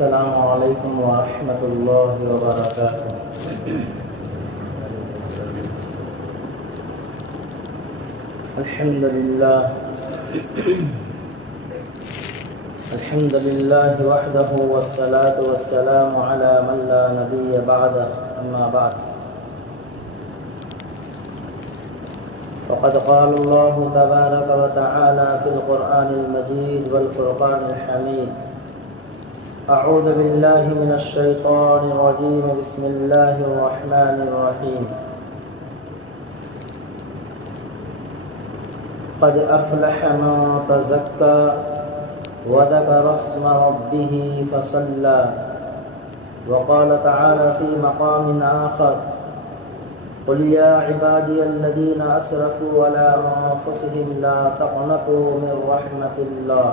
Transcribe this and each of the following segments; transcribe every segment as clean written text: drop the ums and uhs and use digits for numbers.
السلام علیکم ورحمۃ اللہ وبرکاتہ۔ الحمد للہ وحدہ والصلاة والسلام علی من لا نبی بعدہ، اما بعد فقد قال اللہ تبارک وتعالی فی القرآن المجید والفرقان الحمید۔ اعوذ باللہ من الشیطان الرجیم، بسم اللہ الرحمن الرحیم۔ قد افلح من تزکى وذكر اسم ربه فصلى، وقال تعالى في مقام آخر: قل يا عبادي الذين أسرفوا على أنفسهم لا تقنطوا من رحمة الله،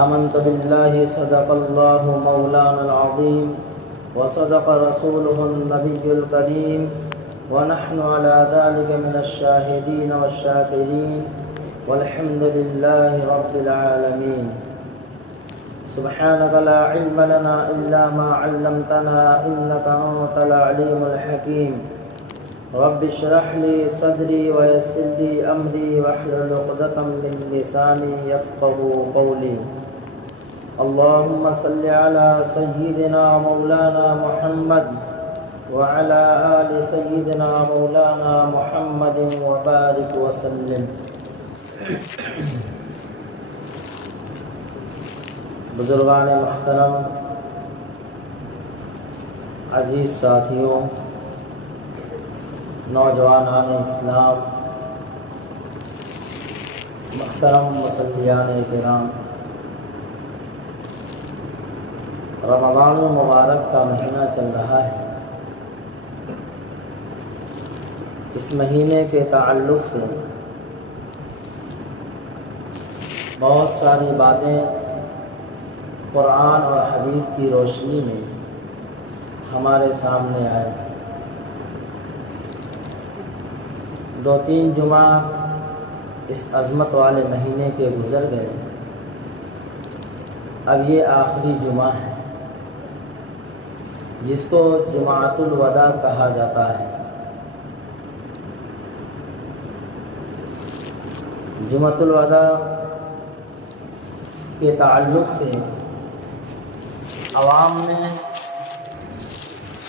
آمنت بالله صدق الله مولانا العظيم وصدق رسوله النبي الكريم، ونحن على ذلك من الشاهدين والشاكرين، والحمد لله رب العالمين۔ سبحانك لا علم لنا إلا ما علمتنا إنك أنت العليم الحكيم، رب اشرح لي صدري ويسر لي أمري واحلل عقدة من لساني يفقهوا قولي۔ اللهم صل على سيدنا مولانا محمد وعلى آل سيدنا مولانا محمد وبارك وسلم۔ بزرگان محترم، عزیز ساتھیوں، نوجوانان اسلام، محترم مصلیان کرام، رمضان المبارک کا مہینہ چل رہا ہے۔ اس مہینے کے تعلق سے بہت ساری باتیں قرآن اور حدیث کی روشنی میں ہمارے سامنے آئے۔ 2-3 جمعہ اس عظمت والے مہینے کے گزر گئے، اب یہ آخری جمعہ ہے جس کو جمعۃ الوداع کہا جاتا ہے۔ جمعۃ الوداع کے تعلق سے عوام میں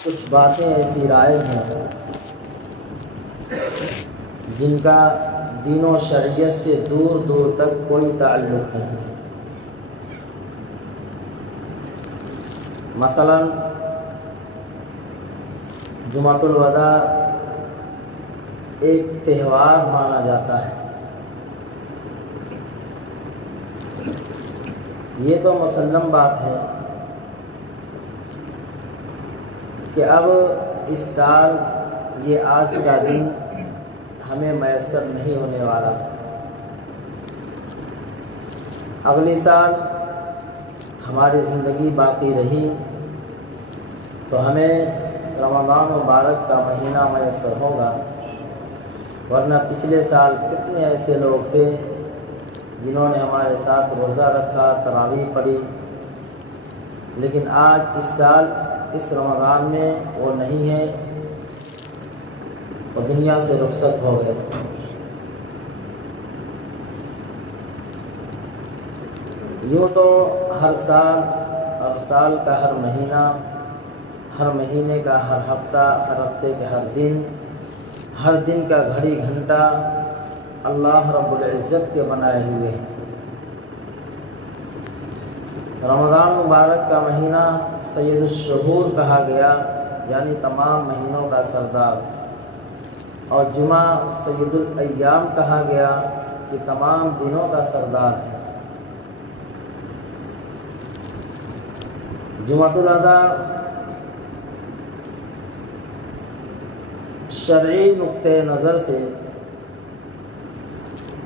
کچھ باتیں ایسی رائج ہیں جن کا دین و شریعت سے دور دور تک کوئی تعلق نہیں ہے۔ مثلا جمعۃ الوداع ایک تہوار مانا جاتا ہے۔ یہ تو مسلم بات ہے کہ اب اس سال یہ آج کا دن ہمیں میسر نہیں ہونے والا۔ اگلی سال ہماری زندگی باقی رہی تو ہمیں رمضان مبارک کا مہینہ میسر ہوگا، ورنہ پچھلے سال کتنے ایسے لوگ تھے جنہوں نے ہمارے ساتھ روزہ رکھا، تراویح پڑھی، لیکن آج اس سال اس رمضان میں وہ نہیں ہے، وہ دنیا سے رخصت ہو گئے۔ یوں تو ہر سال کا ہر مہینہ، ہر مہینے کا ہر ہفتہ، ہر ہفتے کے ہر دن کا گھڑی گھنٹہ اللہ رب العزت کے بنائے ہوئے ہیں۔ رمضان مبارک کا مہینہ سید الشہور کہا گیا، یعنی تمام مہینوں کا سردار، اور جمعہ سید الایام کہا گیا کہ تمام دنوں کا سردار ہے۔ جمعۃ الوداع شرعی نقطۂ نظر سے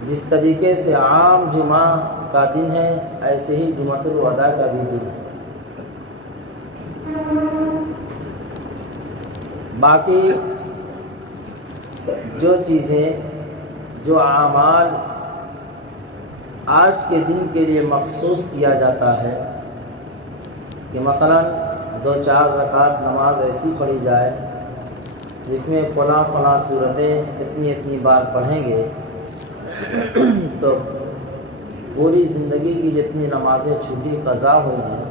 جس طریقے سے عام جمعہ کا دن ہے، ایسے ہی جمعۃ الوداع کا بھی دن ہے۔ باقی جو چیزیں، جو اعمال آج کے دن کے لیے مخصوص کیا جاتا ہے کہ مثلا 2-4 رکعت نماز ایسی پڑھی جائے جس میں فلاں صورتیں اتنی بار پڑھیں گے تو پوری زندگی کی جتنی نمازیں چھوٹی قضا ہوئی ہیں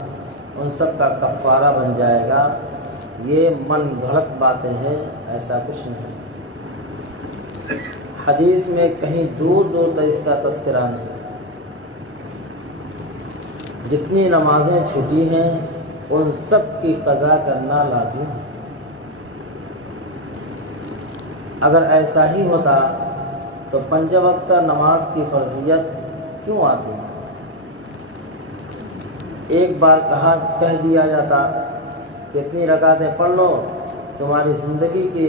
ان سب کا کفارہ بن جائے گا۔ یہ من گھڑت باتیں ہیں، ایسا کچھ نہیں۔ حدیث میں کہیں دور تک اس کا تذکرہ نہیں۔ جتنی نمازیں چھوٹی ہیں ان سب کی قضا کرنا لازم ہے۔ اگر ایسا ہی ہوتا تو 5 وقت نماز کی فرضیت کیوں آتی؟ ایک بار کہہ دیا جاتا کہ اتنی رکعتیں پڑھ لو، تمہاری زندگی کی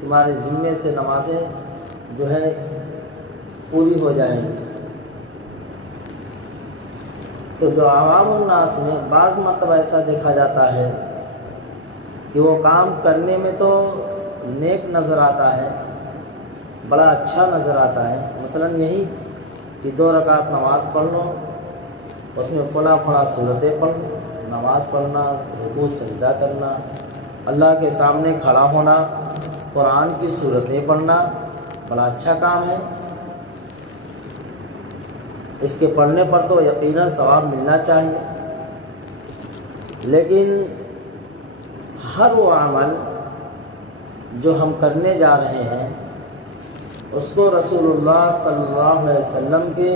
تمہارے ذمے سے نمازیں جو ہے پوری ہو جائیں گی۔ تو جو عوام الناس میں بعض مرتبہ ایسا دیکھا جاتا ہے کہ وہ کام کرنے میں تو نیک نظر آتا ہے، بڑا اچھا نظر آتا ہے، مثلا یہی کہ 2 رکعت نماز پڑھ لو، اس میں فلاں صورتیں پڑھ لو، نماز پڑھنا، رکوع سجدہ کرنا، اللہ کے سامنے کھڑا ہونا، قرآن کی صورتیں پڑھنا بڑا اچھا کام ہے۔ اس کے پڑھنے پر تو یقیناً ثواب ملنا چاہیے، لیکن ہر وہ عمل جو ہم کرنے جا رہے ہیں اس کو رسول اللہ صلی اللہ علیہ وسلم کے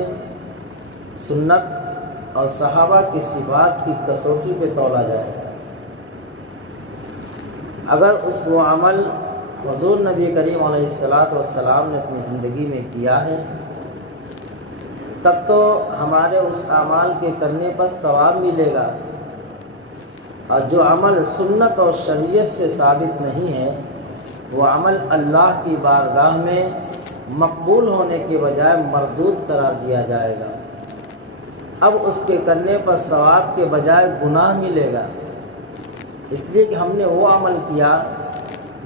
سنت اور صحابہ کی صفات کی کسوٹی پہ تولا جائے۔ اگر وہ عمل حضور نبی کریم علیہ السلام نے اپنی زندگی میں کیا ہے تب تو ہمارے اس اعمال کے کرنے پر ثواب ملے گا، اور جو عمل سنت اور شریعت سے ثابت نہیں ہے وہ عمل اللہ کی بارگاہ میں مقبول ہونے کے بجائے مردود قرار دیا جائے گا۔ اب اس کے کرنے پر ثواب کے بجائے گناہ ملے گا، اس لیے کہ ہم نے وہ عمل کیا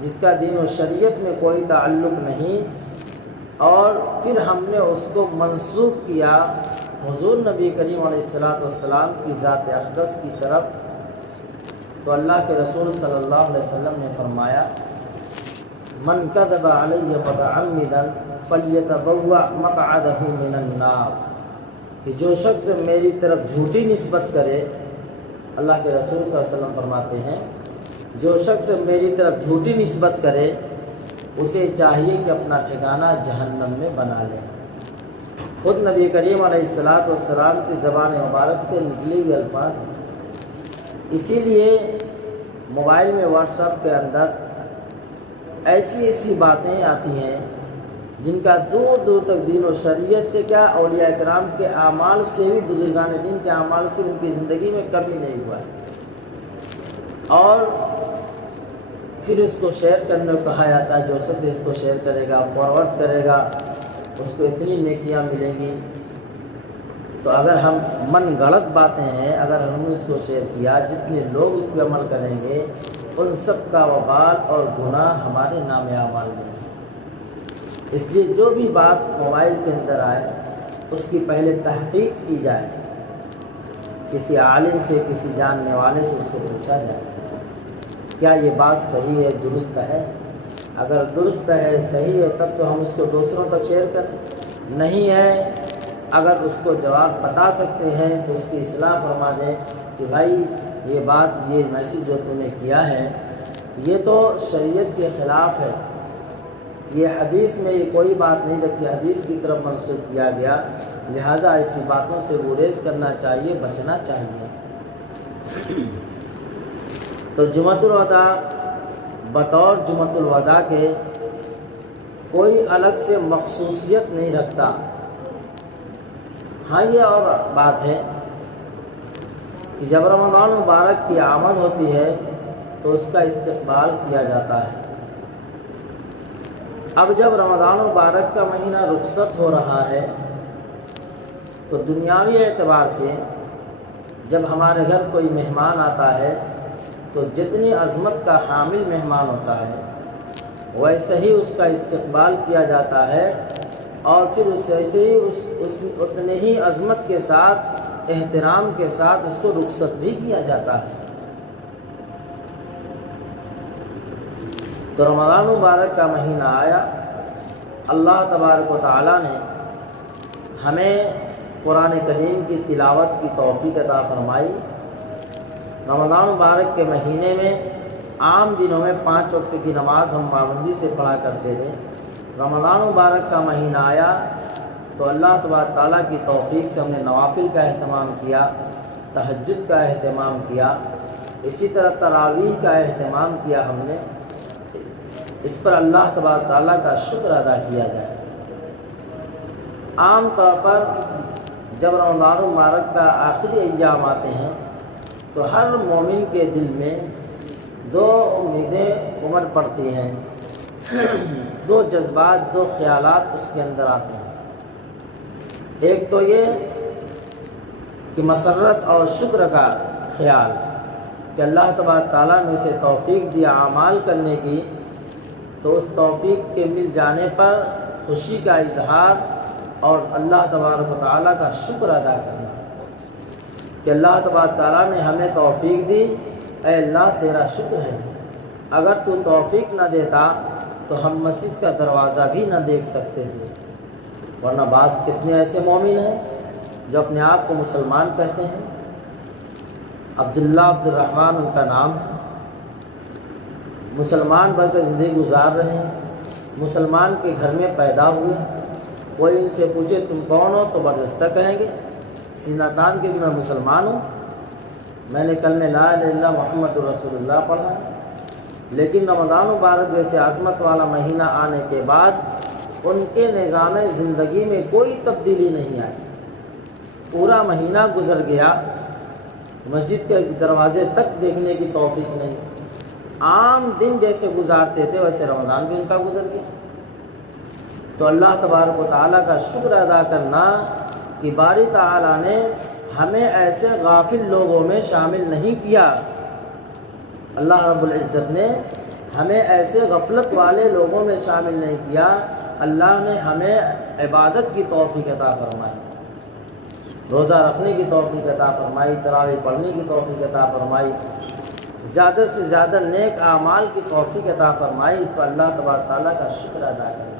جس کا دین و شریعت میں کوئی تعلق نہیں، اور پھر ہم نے اس کو منسوخ کیا حضور نبی کریم علیہ السلام کی ذات اقدس کی طرف۔ تو اللہ کے رسول صلی اللہ علیہ وسلم نے فرمایا من کذب علی متعمدا فلیتبوأ مقعدہ من النار، کہ جو شخص میری طرف جھوٹی نسبت کرے، اللہ کے رسول صلی اللہ علیہ وسلم فرماتے ہیں جو شخص میری طرف جھوٹی نسبت کرے اسے چاہیے کہ اپنا ٹھکانہ جہنم میں بنا لے۔ خود نبی کریم علیہ السلام کی زبان مبارک سے نکلی ہوئے الفاظ ہیں۔ اسی لیے موبائل میں واٹس ایپ کے اندر ایسی باتیں آتی ہیں جن کا دور تک دین و شریعت سے کیا اولیاء کرام کے اعمال سے بھی، بزرگان دین کے اعمال سے ان کی زندگی میں کبھی نہیں ہوا ہے، اور پھر اس کو شیئر کرنے کو کہا جاتا ہے جو سب اس کو شیئر کرے گا، فارورڈ کرے گا، اس کو اتنی نیکیاں ملیں گی۔ تو اگر ہم من گھڑت باتیں ہیں، اگر ہم نے اس کو شیئر کیا، جتنے لوگ اس پہ عمل کریں گے ان سب کا وبال اور گناہ ہمارے نام اعمال میں ہے۔ اس لیے جو بھی بات موبائل کے اندر آئے اس کی پہلے تحقیق کی جائے، کسی عالم سے، کسی جاننے والے سے اس کو پوچھا جائے کیا یہ بات صحیح ہے، درست ہے۔ اگر درست ہے، صحیح ہے، تب تو ہم اس کو دوسروں تک شیئر کریں، نہیں ہے اگر اس کو جواب بتا سکتے ہیں تو اس کی اصلاح فرما دیں کہ بھائی یہ بات، یہ میسیج جو تم نے کیا ہے یہ تو شریعت کے خلاف ہے، یہ حدیث میں یہ کوئی بات نہیں، جبکہ حدیث کی طرف منسوخ کیا گیا، لہذا ایسی باتوں سے گریز کرنا چاہیے، بچنا چاہیے۔ تو جمعۃ الوداع بطور جمعۃ الوداع کے کوئی الگ سے مخصوصیت نہیں رکھتا۔ ہاں یہ اور بات ہے کہ جب رمضان مبارک کی آمد ہوتی ہے تو اس کا استقبال کیا جاتا ہے۔ اب جب رمضان مبارک کا مہینہ رخصت ہو رہا ہے تو دنیاوی اعتبار سے جب ہمارے گھر کوئی مہمان آتا ہے تو جتنی عظمت کا حامل مہمان ہوتا ہے ویسے ہی اس کا استقبال کیا جاتا ہے اور پھر اس ایسے ہی اتنے ہی عظمت کے ساتھ احترام کے ساتھ اس کو رخصت بھی کیا جاتا ہے۔ تو رمضان مبارک کا مہینہ آیا، اللہ تبارک و تعالیٰ نے ہمیں قرآن کریم کی تلاوت کی توفیق عطا فرمائی۔ رمضان مبارک کے مہینے میں عام دنوں میں 5 وقت کی نماز ہم پابندی سے پڑھا کرتے تھے۔ رمضان مبارک کا مہینہ آیا تو اللہ تبارک تعالیٰ کی توفیق سے ہم نے نوافل کا اہتمام کیا، تہجد کا اہتمام کیا، اسی طرح تراویح کا اہتمام کیا ہم نے۔ اس پر اللہ تبارک تعالیٰ کا شکر ادا کیا جائے۔ عام طور پر جب رمضان مبارک کا آخری ایام آتے ہیں تو ہر مومن کے دل میں 2 امیدیں امڑ پڑتی ہیں، 2 جذبات، 2 خیالات اس کے اندر آتے ہیں۔ ایک تو یہ کہ مسرت اور شکر کا خیال کہ اللہ تبارک تعالیٰ نے اسے توفیق دیا اعمال کرنے کی، تو اس توفیق کے مل جانے پر خوشی کا اظہار اور اللہ تبارک و تعالیٰ کا شکر ادا کرنا کہ اللہ تبارک تعالیٰ نے ہمیں توفیق دی، اے اللہ تیرا شکر ہے، اگر تو توفیق نہ دیتا تو ہم مسجد کا دروازہ بھی نہ دیکھ سکتے تھے۔ ورنہ بعض کتنے ایسے مومن ہیں جو اپنے آپ کو مسلمان کہتے ہیں، عبداللہ عبد الرحمن ان کا نام ہے، مسلمان بن کر زندگی گزار رہے ہیں، مسلمان کے گھر میں پیدا ہوئے، کوئی ان سے پوچھے تم کون ہو تو برجستہ کہیں گے سینہ تان کے کہ میں مسلمان ہوں، میں نے کلمہ لا الہ الا اللہ محمد رسول اللہ پڑھا ہے۔ لیکن رمضان مبارک جیسے عظمت والا مہینہ آنے کے بعد ان کے نظام زندگی میں کوئی تبدیلی نہیں آئی۔ پورا مہینہ گزر گیا، مسجد کے دروازے تک دیکھنے کی توفیق نہیں، عام دن جیسے گزارتے تھے ویسے رمضان بھی ان کا گزر گیا۔ تو اللہ تبارک و تعالیٰ کا شکر ادا کرنا کہ باری تعالیٰ نے ہمیں ایسے غافل لوگوں میں شامل نہیں کیا، اللہ رب العزت نے ہمیں ایسے غفلت والے لوگوں میں شامل نہیں کیا، اللہ نے ہمیں عبادت کی توفیق عطا فرمائی، روزہ رکھنے کی توفیق عطا فرمائی، تراویح پڑھنے کی توفیق عطا فرمائی، زیادہ سے زیادہ نیک اعمال کی توفیق عطا فرمائی۔ اس پر اللہ تبارک تعالیٰ کا شکر ادا کرنا۔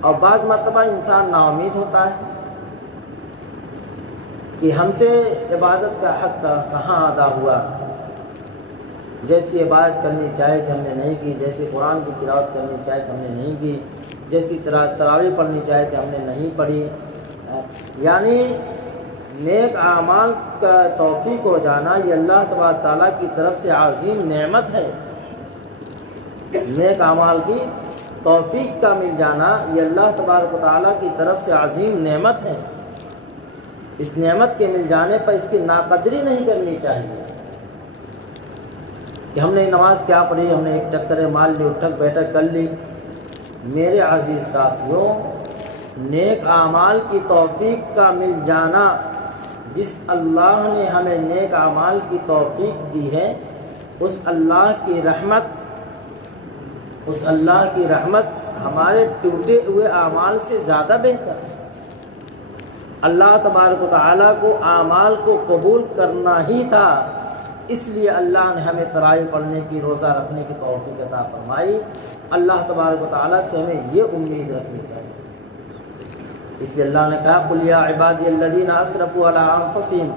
اور بعض مرتبہ انسان نا امید ہوتا ہے کہ ہم سے عبادت کا حق کہاں ادا ہوا، جیسی عبادت کرنی چاہیے تھی ہم نے نہیں کی، جیسے قرآن کی تلاوت کرنی چاہیے تھی ہم نے نہیں کی، جیسی تراویح پڑھنی چاہیے تھی ہم نے نہیں پڑھی۔ یعنی نیک اعمال کا توفیق ہو جانا یہ اللہ تبارک تعالیٰ کی طرف سے عظیم نعمت ہے۔ نیک اعمال کی توفیق کا مل جانا یہ اللہ تبارک و تعالیٰ کی طرف سے عظیم نعمت ہے۔ اس نعمت کے مل جانے پر اس کی ناقدری نہیں کرنی چاہیے کہ ہم نے نماز کیا پڑھی، ہم نے ایک ٹکرے مال لی، اٹھک بیٹھک کر لی۔ میرے عزیز ساتھیوں، نیک اعمال کی توفیق کا مل جانا، جس اللہ نے ہمیں نیک اعمال کی توفیق دی ہے، اس اللہ کی رحمت ہمارے ٹوٹے ہوئے اعمال سے زیادہ بہتر ہے۔ اللہ تبارک و تعالیٰ کو اعمال کو قبول کرنا ہی تھا، اس لیے اللہ نے ہمیں تراویح پڑھنے کی، روزہ رکھنے کی توفیق عطا فرمائی۔ اللہ تبارک و تعالیٰ سے ہمیں یہ امید رکھنی چاہیے۔ اس لیے اللہ نے کہا قل یا عبادی الذین اسرفوا علی انفسہم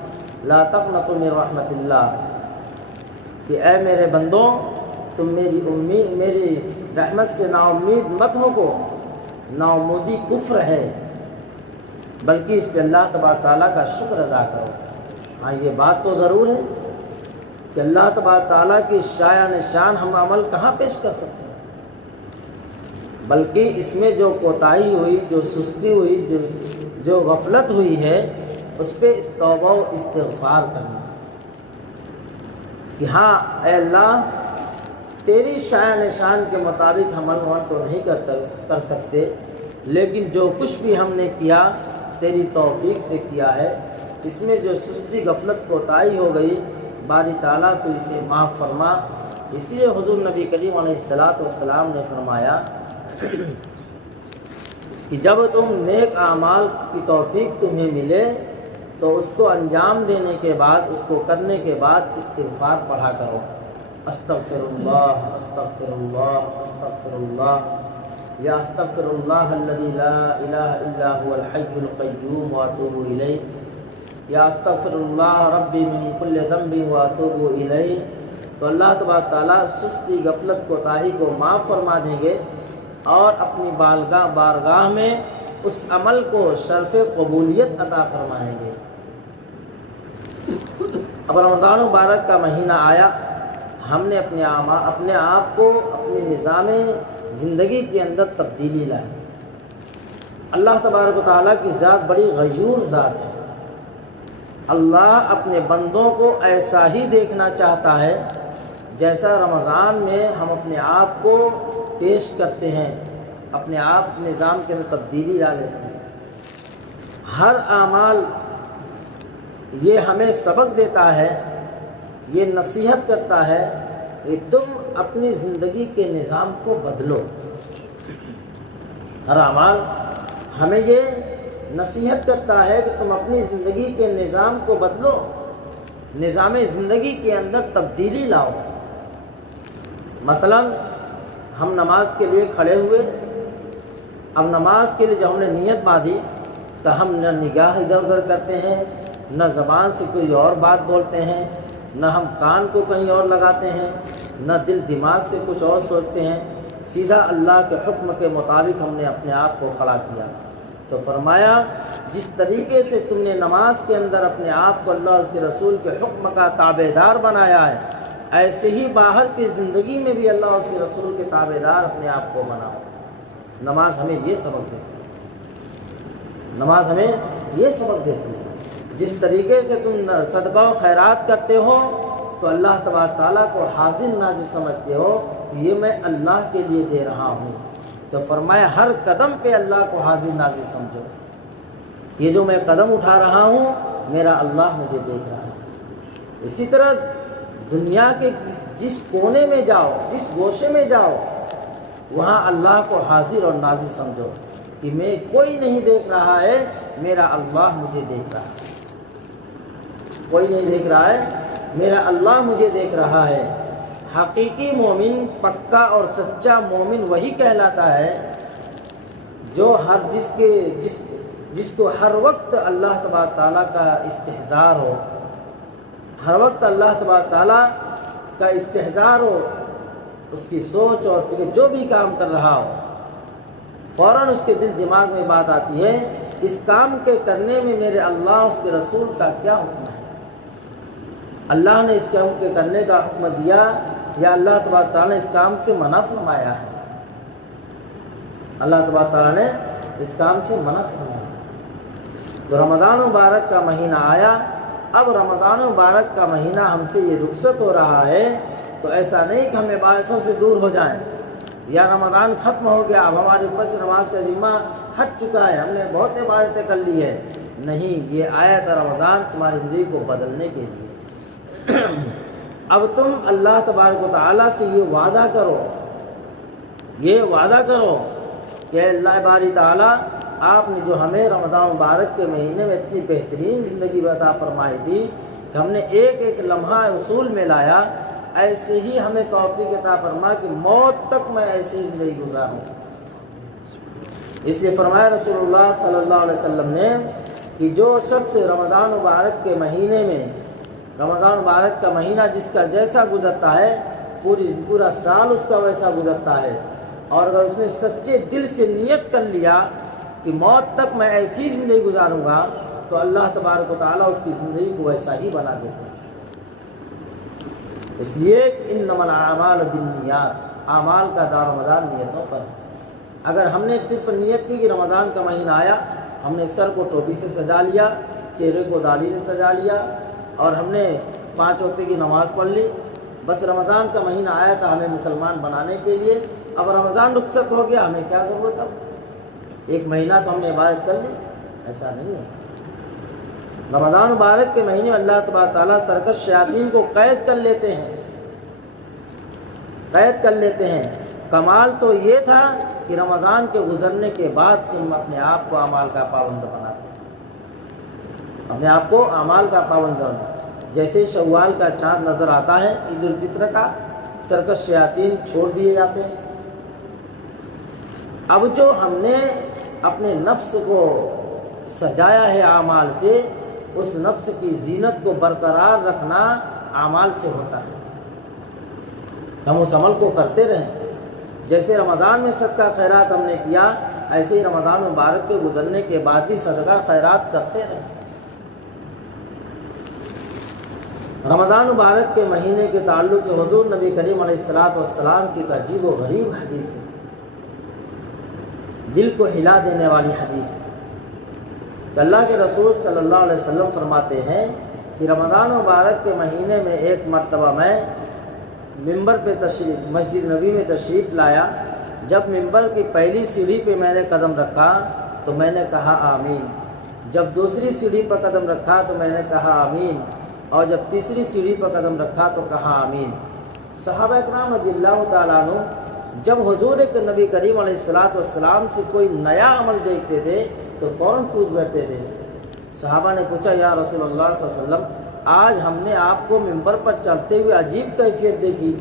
لا تقنطوا من رحمت اللہ، کہ اے میرے بندوں تم میری رحمت سے نا امید مت ہو کو، نا امیدی کفر ہے، بلکہ اس پہ اللہ تبارک تعالیٰ کا شکر ادا کرو۔ ہاں یہ بات تو ضرور ہے کہ اللہ تبارک تعالیٰ کی شایان شان ہم عمل کہاں پیش کر سکتے ہیں، بلکہ اس میں جو کوتاہی ہوئی، جو سستی ہوئی، جو غفلت ہوئی ہے، اس پہ توبہ و استغفار کرنا کہ ہاں اے اللہ تیری شایان شان کے مطابق ہم عمل تو نہیں کر سکتے، لیکن جو کچھ بھی ہم نے کیا تیری توفیق سے کیا ہے، اس میں جو سستی غفلت کوتاہی ہو گئی باری تعالیٰ تو اسے معاف فرما۔ اسی لیے حضور نبی کریم علیہ الصلاۃ والسلام نے فرمایا کہ جب تم نیک اعمال کی توفیق تمہیں ملے تو اس کو انجام دینے کے بعد، اس کو کرنے کے بعد استغفار پڑھا کرو، استغفر اللہ استغفر اللہ استغفر اللہ، یا استغفر اللہ الذی لا الہ الا هو الحی القیوم واتوب الیہ، یا استغفر اللہ ربی من کل ذنب واتوب الیہ۔ تو اللہ تبارک تعالیٰ سستی، غفلت، کوتاہی کو معاف فرما دیں گے اور اپنی بارگاہ میں اس عمل کو شرف قبولیت عطا فرمائیں گے۔ اب رمضان مبارک کا مہینہ آیا، ہم نے اپنے آپ کو اپنے نظام زندگی کے اندر تبدیلی لائی۔ اللہ تبارک و تعالیٰ کی ذات بڑی غیور ذات ہے۔ اللہ اپنے بندوں کو ایسا ہی دیکھنا چاہتا ہے جیسا رمضان میں ہم اپنے آپ کو پیش کرتے ہیں، اپنے آپ نظام کے اندر تبدیلی لا لیتے ہیں۔ ہر اعمال یہ ہمیں سبق دیتا ہے، یہ نصیحت کرتا ہے کہ تم اپنی زندگی کے نظام کو بدلو۔ ہر اعمال ہمیں یہ نصیحت کرتا ہے کہ تم اپنی زندگی کے نظام کو بدلو، نظام زندگی کے اندر تبدیلی لاؤ۔ مثلا ہم نماز کے لیے کھڑے ہوئے، اب نماز کے لیے جب ہم نے نیت باندھی تو ہم نہ نگاہ ادھر ادھر کرتے ہیں، نہ زبان سے کوئی اور بات بولتے ہیں، نہ ہم کان کو کہیں اور لگاتے ہیں، نہ دل دماغ سے کچھ اور سوچتے ہیں، سیدھا اللہ کے حکم کے مطابق ہم نے اپنے آپ کو کھڑا کیا۔ تو فرمایا جس طریقے سے تم نے نماز کے اندر اپنے آپ کو اللہ اور اس کے رسول کے حکم کا تابع دار بنایا ہے، ایسے ہی باہر کی زندگی میں بھی اللہ اور اس کے رسول کے تابع دار اپنے آپ کو بناؤ۔ نماز ہمیں یہ سبق دیتی ہے، نماز ہمیں یہ سبق دیتی ہے۔ جس طریقے سے تم صدقہ و خیرات کرتے ہو تو اللہ تبارک تعالیٰ کو حاضر ناظر سمجھتے ہو، یہ میں اللہ کے لیے دے رہا ہوں۔ تو فرمایا ہر قدم پہ اللہ کو حاضر ناظر سمجھو، یہ جو میں قدم اٹھا رہا ہوں میرا اللہ مجھے دیکھ رہا ہے۔ اسی طرح دنیا کے جس کونے میں جاؤ، جس گوشے میں جاؤ، وہاں اللہ کو حاضر اور ناظر سمجھو کہ میں کوئی نہیں دیکھ رہا ہے، میرا اللہ مجھے دیکھ رہا ہے۔ کوئی نہیں دیکھ رہا ہے، میرا اللہ مجھے دیکھ رہا ہے۔ حقیقی مومن، پکا اور سچا مومن وہی کہلاتا ہے جو جس کو ہر وقت اللہ تبارک تعالیٰ کا استحضار ہو، ہر وقت اللہ تبارک تعالیٰ کا استحضار ہو، اس کی سوچ اور فکر جو بھی کام کر رہا ہو فوراً اس کے دل دماغ میں بات آتی ہے اس کام کے کرنے میں میرے اللہ اس کے رسول کا کیا حکم ہے، اللہ نے اس کام کے کرنے کا حکم دیا یا اللہ تبارک تعالیٰ نے اس کام سے منع فرمایا ہے، اللہ تبارک تعالیٰ نے اس کام سے منع فرمایا ہے۔ تو رمضان مبارک کا مہینہ آیا، اب رمضان مبارک کا مہینہ ہم سے یہ رخصت ہو رہا ہے تو ایسا نہیں کہ ہم عبادتوں سے دور ہو جائیں یا رمضان ختم ہو گیا اب ہمارے اوپر سے نماز کا ذمہ ہٹ چکا ہے، ہم نے بہت عبادتیں کر لی ہے۔ نہیں، یہ آیا تھا رمضان تمہاری زندگی کو بدلنے کے لیے۔ اب تم اللہ تبارک و تعالیٰ سے یہ وعدہ کرو کہ اللہ باری تعالیٰ آپ نے جو ہمیں رمضان مبارک کے مہینے میں اتنی بہترین زندگی عطا فرمائی تھی کہ ہم نے ایک ایک لمحہ اصول میں لایا، ایسے ہی ہمیں توفیق عطا فرما کہ موت تک میں ایسی زندگی گزاروں۔ اس لیے فرمایا رسول اللہ صلی اللہ علیہ وسلم نے کہ جو شخص رمضان مبارک کے مہینے میں، رمضان مبارک کا مہینہ جس کا جیسا گزرتا ہے پورا سال اس کا ویسا گزرتا ہے، اور اگر اس نے سچے دل سے نیت کر لیا کہ موت تک میں ایسی زندگی گزاروں گا تو اللہ تبارک و تعالیٰ اس کی زندگی کو ویسا ہی بنا دیتا ہے۔ اس لیے انما الاعمال بالنیات، اعمال کا دار و مدار نیتوں پر ہے۔ اگر ہم نے صرف نیت کی کہ رمضان کا مہینہ آیا، ہم نے سر کو ٹوپی سے سجا لیا، چہرے کو داڑھی سے سجا لیا اور ہم نے 5 وقت کی نماز پڑھ لی، بس رمضان کا مہینہ آیا تھا ہمیں مسلمان بنانے کے لیے، اب رمضان رخصت ہو گیا ہمیں کیا ضرورت، اب 1 مہینہ تو ہم نے عبادت کر لی، ایسا نہیں ہے۔ رمضان مبارک کے مہینے میں اللہ تبارک تعالیٰ سرکش شیاطین کو قید کر لیتے ہیں، کمال تو یہ تھا کہ رمضان کے گزرنے کے بعد تم اپنے آپ کو اعمال کا پابند بناتے، اپنے آپ کو اعمال کا پابند بناتے۔ جیسے شوال کا چاند نظر آتا ہے عید الفطر کا، سرکش شیاطین چھوڑ دیے جاتے ہیں۔ اب جو ہم نے اپنے نفس کو سجایا ہے اعمال سے، اس نفس کی زینت کو برقرار رکھنا اعمال سے ہوتا ہے۔ ہم اس عمل کو کرتے رہیں، جیسے رمضان میں صدقہ خیرات ہم نے کیا، ایسے ہی رمضان مبارک کے گزرنے کے بعد بھی صدقہ خیرات کرتے رہیں۔ رمضان مبارک کے مہینے کے تعلق سے حضور نبی کریم علیہ السلام کی عجیب و غریب حدیث ہے، دل کو ہلا دینے والی حدیث ہے کہ اللہ کے رسول صلی اللہ علیہ وسلم فرماتے ہیں کہ رمضان مبارک کے مہینے میں ایک مرتبہ میں ممبر پہ مسجد نبی میں تشریف لایا۔ جب ممبر کی پہلی سیڑھی پہ میں نے قدم رکھا تو میں نے کہا آمین، جب دوسری سیڑھی پر قدم رکھا تو میں نے کہا آمین، اور جب تیسری سیڑھی پر قدم رکھا تو کہا آمین۔ صحابہ اکرام رضی اللہ تعالیٰ عنہ جب حضور کے نبی کریم علیہ السلام سے کوئی نیا عمل دیکھتے تھے تو فوراً پوچھ بیٹھتے تھے۔ صحابہ نے پوچھا یا رسول اللہ صلی اللہ علیہ وسلم، آج ہم نے آپ کو ممبر پر چڑھتے ہوئے عجیب کیفیت دیکھی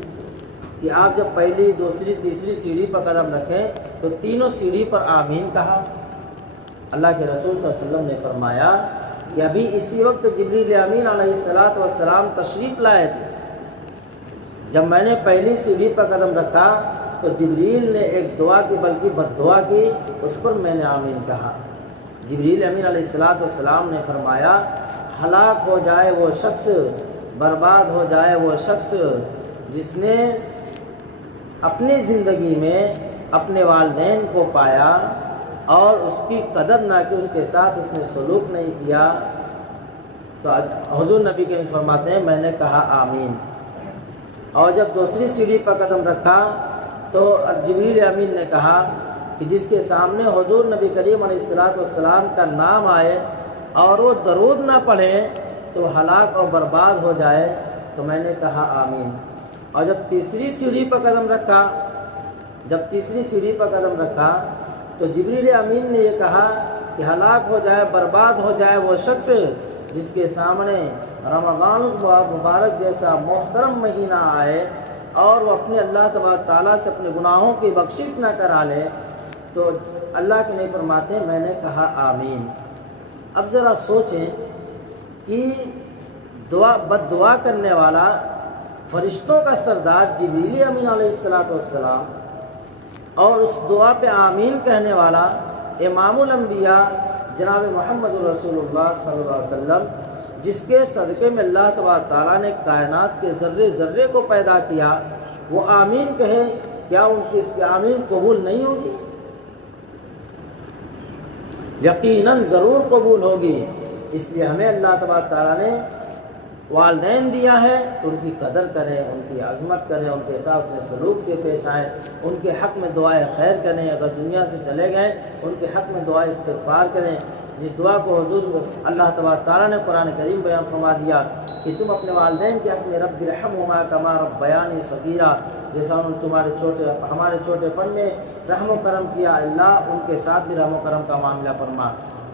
کہ آپ جب پہلی دوسری تیسری سیڑھی پر قدم رکھیں تو تینوں سیڑھی پر آمین کہا۔ اللہ کے رسول صلی اللہ علیہ وسلم نے فرمایا کہ ابھی اسی وقت جبریل امین علیہ السلام تشریف لائے تھے۔ جب میں نے پہلی سیڑھی پر قدم رکھا تو جبریل نے ایک دعا کی بلکہ بد دعا کی، اس پر میں نے آمین کہا۔ جبریل امین علیہ السلام نے فرمایا ہلاک ہو جائے وہ شخص، برباد ہو جائے وہ شخص جس نے اپنی زندگی میں اپنے والدین کو پایا اور اس کی قدر نہ کی، اس کے ساتھ اس نے سلوک نہیں کیا۔ تو حضور نبی کے فرماتے ہیں میں نے کہا آمین، اور جب دوسری سیڑھی پر قدم رکھا تو جبریل امین نے کہا کہ جس کے سامنے حضور نبی کریم علیہ السلام کا نام آئے اور وہ درود نہ پڑھے تو ہلاک اور برباد ہو جائے، تو میں نے کہا آمین۔ اور جب تیسری سیڑھی پر قدم رکھا تو جبریل امین نے یہ کہا کہ ہلاک ہو جائے برباد ہو جائے وہ شخص جس کے سامنے رمضان مبارک جیسا محترم مہینہ آئے اور وہ اپنے اللہ تبارک تعالیٰ سے اپنے گناہوں کی بخشش نہ کرا لے، تو اللہ کے نبی فرماتے ہیں میں نے کہا آمین۔ اب ذرا سوچیں کہ بد دعا کرنے والا فرشتوں کا سردار جبریل امین علیہ السلام اور اس دعا پہ آمین کہنے والا امام الانبیاء جناب محمد رسول اللہ صلی اللہ علیہ وسلم، جس کے صدقے میں اللہ تبارک تعالیٰ نے کائنات کے ذرے ذرے کو پیدا کیا، وہ آمین کہے، کیا ان کی اس کی آمین قبول نہیں ہوگی؟ یقیناً ضرور قبول ہوگی۔ اس لیے ہمیں اللہ تبارک تعالیٰ نے والدین دیا ہے تو ان کی قدر کریں، ان کی عظمت کریں، ان کے ساتھ اپنے سلوک سے پیش آئیں، ان کے حق میں دعائے خیر کریں، اگر دنیا سے چلے گئے ان کے حق میں دعائے استغفار کریں، جس دعا کو حضور اللہ تبارک تعالیٰ نے قرآن کریم بیان فرما دیا کہ تم اپنے والدین کے حق میں رب ارحمہما کما ربیانی صغیرا، جیسا انہوں نے ہمارے چھوٹے پن میں رحم و کرم کیا، اللہ ان کے ساتھ بھی رحم و کرم کا معاملہ فرما۔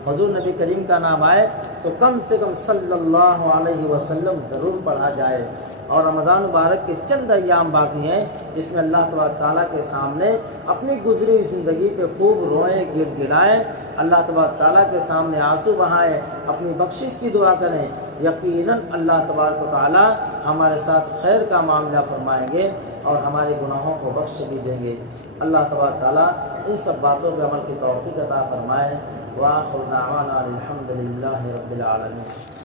حضور نبی کریم کا نام آئے تو کم سے کم صلی اللہ علیہ وسلم ضرور پڑھا جائے۔ اور رمضان مبارک کے چند ایام باقی ہیں جس میں اللہ تبارک تعالیٰ کے سامنے اپنی گزری ہوئی زندگی پہ خوب روئیں، گڑ گڑائیں، اللہ تبارک تعالیٰ کے سامنے آنسو بہائیں، اپنی بخشش کی دعا کریں۔ یقیناً اللہ تبارک تعالیٰ ہمارے ساتھ خیر کا معاملہ فرمائیں گے اور ہمارے گناہوں کو بخش بھی دیں گے۔ اللہ تبارک تعالیٰ ان سب باتوں پہ عمل کی توفیق عطا فرمائے۔ وآخر دعوانا الحمد للہ رب العالمین۔